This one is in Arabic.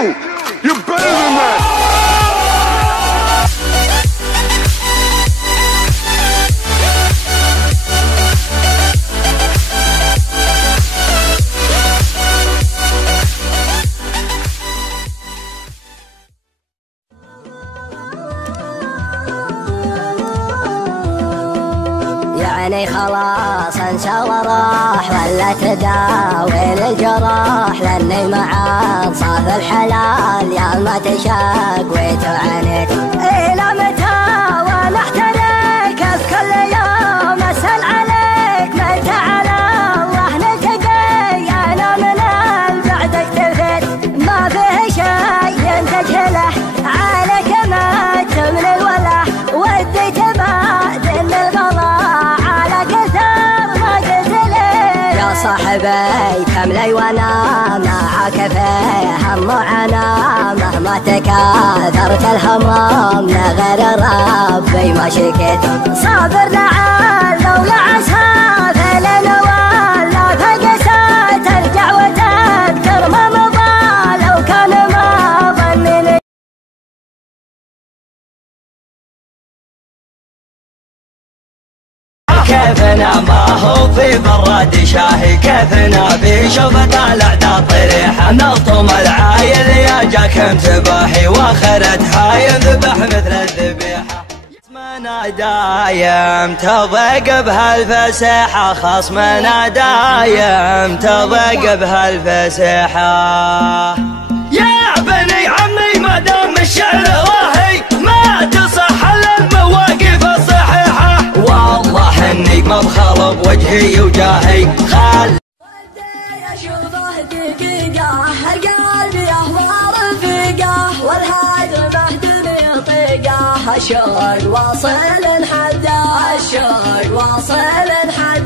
You're better than that. يعني خلاص انسى وراح ولا تداوي الجراح، لاني معاك صاف الحلال يا ما تشاقويت وعانيت. الى متى وانا احترق في كل يوم اسال عليك، ما انت على الله نلتقي انا من البعد اكتفيت. ما فيه شيء تجهله عليك ما تمن الوله، ودي تبادل البلاء صاحبي كملي وانا معاك في هم وعنا، مهما تكاثرت الهمام لغير ربي ما شكيت. صابر لعل ولا عسى في النوال لا فقسى ترجع وتذكر ما مضى لو كان ما ظنني. كيفنا ما هو في براد شاهي، كيفنا في شوفة الاعداء طريحة. نلطم العايل يا جاك انتباهي، واخرت حايم ذبح مثل الذبيحة. خصمنا دايم تضيق بهالفسيحة، خصمنا دايم تضيق بهالفسيحة. يا بني عمي ما دام الشعر راهي ما تصح المواقف الصحيحة، والله اني ما بخرب وجهي وجاهي. خال ودي اشوفه دقيقة القلب يهوى رفيقه، والهاد مهدن يطيقه. الشوق واصل حده، الشوق واصل حده.